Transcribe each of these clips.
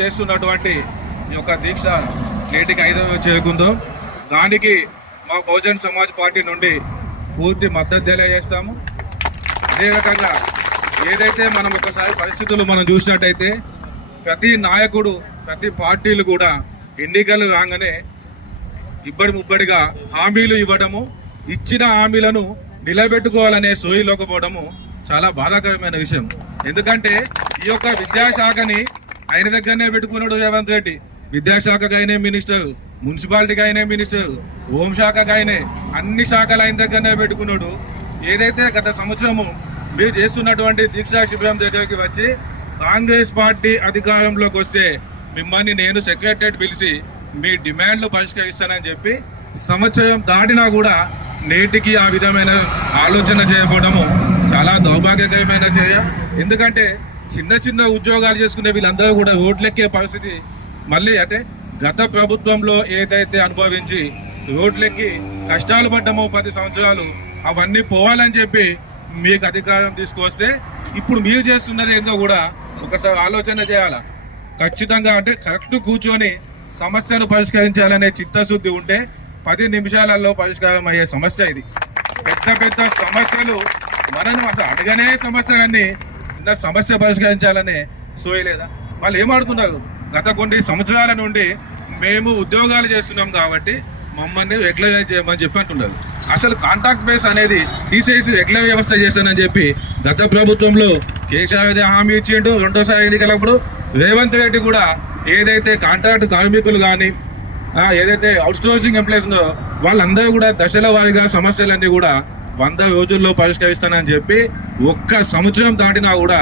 చేస్తున్నటువంటి ఈ యొక్క దీక్ష నేటికి ఐదవ చేరుకుందో దానికి మా బహుజన్ సమాజ్ పార్టీ నుండి పూర్తి మద్దతు తెలియజేస్తాము. అదే రకంగా ఏదైతే మనం ఒకసారి పరిస్థితులు మనం చూసినట్టయితే ప్రతి నాయకుడు ప్రతి పార్టీలు కూడా ఎన్నికలు రాగానే ఇబ్బడి ముబ్బడిగా హామీలు ఇవ్వడము ఇచ్చిన హామీలను నిలబెట్టుకోవాలనే సోయిలోకపోవడము చాలా బాధాకరమైన విషయం. ఎందుకంటే ఈ యొక్క విద్యాశాఖని ఆయన దగ్గరనే పెట్టుకున్నాడు రేవంత్ రెడ్డి. విద్యాశాఖకు ఆయనే మినిస్టర్ మున్సిపాలిటీకి ఆయనే మినిస్టర్ హోంశాఖకు ఆయనే అన్ని శాఖలు ఆయన దగ్గరనే పెట్టుకున్నాడు. ఏదైతే గత సంవత్సరము మీరు చేస్తున్నటువంటి దీక్షా శిబిరం దగ్గరికి వచ్చి కాంగ్రెస్ పార్టీ అధికారంలోకి వస్తే మిమ్మల్ని నేను సెక్రటరేట్ పిలిచి మీ డిమాండ్లు పరిష్కరిస్తానని చెప్పి సంవత్సరం దాటినా కూడా నేటికి ఆ విధమైన ఆలోచన చేయకపోవడము చాలా దౌర్భాగ్యకరమైన చర్య. ఎందుకంటే చిన్న చిన్న ఉద్యోగాలు చేసుకునే వీళ్ళందరూ కూడా రోడ్లెక్కే పరిస్థితి మళ్ళీ అంటే గత ప్రభుత్వంలో ఏదైతే అనుభవించి రోడ్లెక్కి కష్టాలు పడ్డమో పది సంవత్సరాలు అవన్నీ పోవాలని చెప్పి మీకు అధికారం తీసుకొస్తే ఇప్పుడు మీరు చేస్తున్నది ఏందో కూడా ఒకసారి ఆలోచన చేయాలా? ఖచ్చితంగా అంటే కరెక్ట్ కూర్చొని సమస్యను పరిష్కరించాలనే చిత్తశుద్ధి ఉంటే పది నిమిషాలలో పరిష్కారం అయ్యే సమస్య ఇది. పెద్ద పెద్ద సమస్యలు మనను అసలు అడగనే సమస్యలన్నీ చిన్న సమస్య పరిష్కరించాలని సోయలేదా వాళ్ళు ఏమాడుతున్నారు? గత కొన్ని సంవత్సరాల నుండి మేము ఉద్యోగాలు చేస్తున్నాం కాబట్టి మమ్మల్ని రెగ్యులరైజ్ చేయమని చెప్పి అంటున్నారు. అసలు కాంట్రాక్ట్ బేస్ అనేది తీసేసి రెగ్యులర్ వ్యవస్థ చేస్తానని చెప్పి గత ప్రభుత్వంలో కేసీఆర్ హామీ ఇచ్చిండు. రెండోసారి ఎన్నికలప్పుడు రేవంత్ రెడ్డి కూడా ఏదైతే కాంట్రాక్ట్ కార్మికులు కానీ ఏదైతే అవుట్ సోర్సింగ్ ఎంప్లాయీస్ వాళ్ళందరూ కూడా దశల వారీగా సమస్యలన్నీ కూడా వంద రోజుల్లో పరిష్కరిస్తానని చెప్పి ఒక్క సంవత్సరం దాటినా కూడా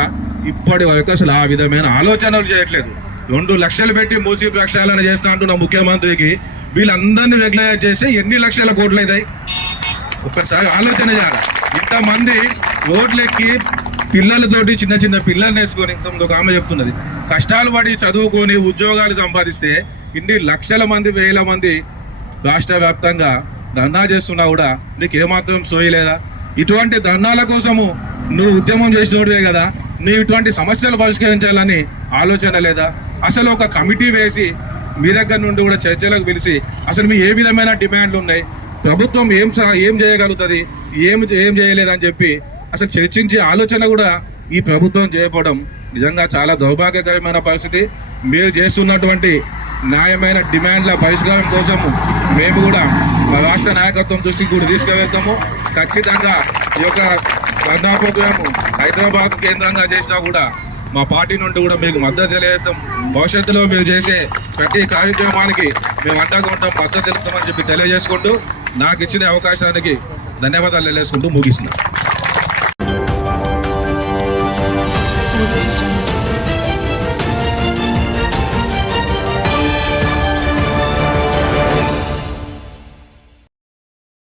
ఇప్పటి వరకు అసలు ఆ విధమైన ఆలోచనలు చేయట్లేదు. రెండు లక్షలు పెట్టి మూసి ప్రక్షాళన చేస్తా అంటున్న ముఖ్యమంత్రికి వీళ్ళందరినీ రెగ్యులైజ్ చేస్తే ఎన్ని లక్షల కోట్లు అవుతాయి? ఒక్కసారి ఆలోచన చేయాలి? ఇంతమంది రోడ్లెక్కి పిల్లలతోటి చిన్న చిన్న పిల్లల్ని వేసుకొని ఇంతకుముందు ఒక ఆమె చెప్తున్నది కష్టాలు పడి చదువుకొని ఉద్యోగాలు సంపాదిస్తే ఇన్ని లక్షల మంది వేల మంది రాష్ట్ర వ్యాప్తంగా ధర్నా చేస్తున్నా కూడా నీకు ఏమాత్రం సోయలేదా ఇటువంటి ధర్నాల కోసము నువ్వు ఉద్యమం చేసినోడివే కదా. నువ్వు ఇటువంటి సమస్యలు పరిష్కరించాలని ఆలోచన లేదా? అసలు ఒక కమిటీ వేసి మీ దగ్గర నుండి కూడా చర్చలకు పిలిచి అసలు మీ ఏ విధమైన డిమాండ్లు ఉన్నాయి? ప్రభుత్వం ఏం ఏం చేయగలుగుతుంది? ఏం ఏం చేయలేదని చెప్పి అసలు చర్చించే ఆలోచన కూడా ఈ ప్రభుత్వం చేయకపోవడం నిజంగా చాలా దౌర్భాగ్యకరమైన పరిస్థితి. మీరు చేస్తున్నటువంటి న్యాయమైన డిమాండ్ల పరిష్కారం కోసము మేము కూడా రాష్ట్ర నాయకత్వం దృష్టికి కూడా తీసుకువెళ్తాము. ఖచ్చితంగా ఈ యొక్క ధర్నా ప్రోగ్రాము హైదరాబాద్ కేంద్రంగా చేసినా కూడా మా పార్టీ నుండి కూడా మీకు మద్దతు తెలియజేస్తాం. భవిష్యత్తులో మీరు చేసే ప్రతి కార్యక్రమానికి మేము అండగా ఉంటాం మద్దతు తెలుపుతామని చెప్పి తెలియజేసుకుంటూ నాకు ఇచ్చిన అవకాశానికి ధన్యవాదాలు తెలియజేసుకుంటూ ముగిస్తున్నాను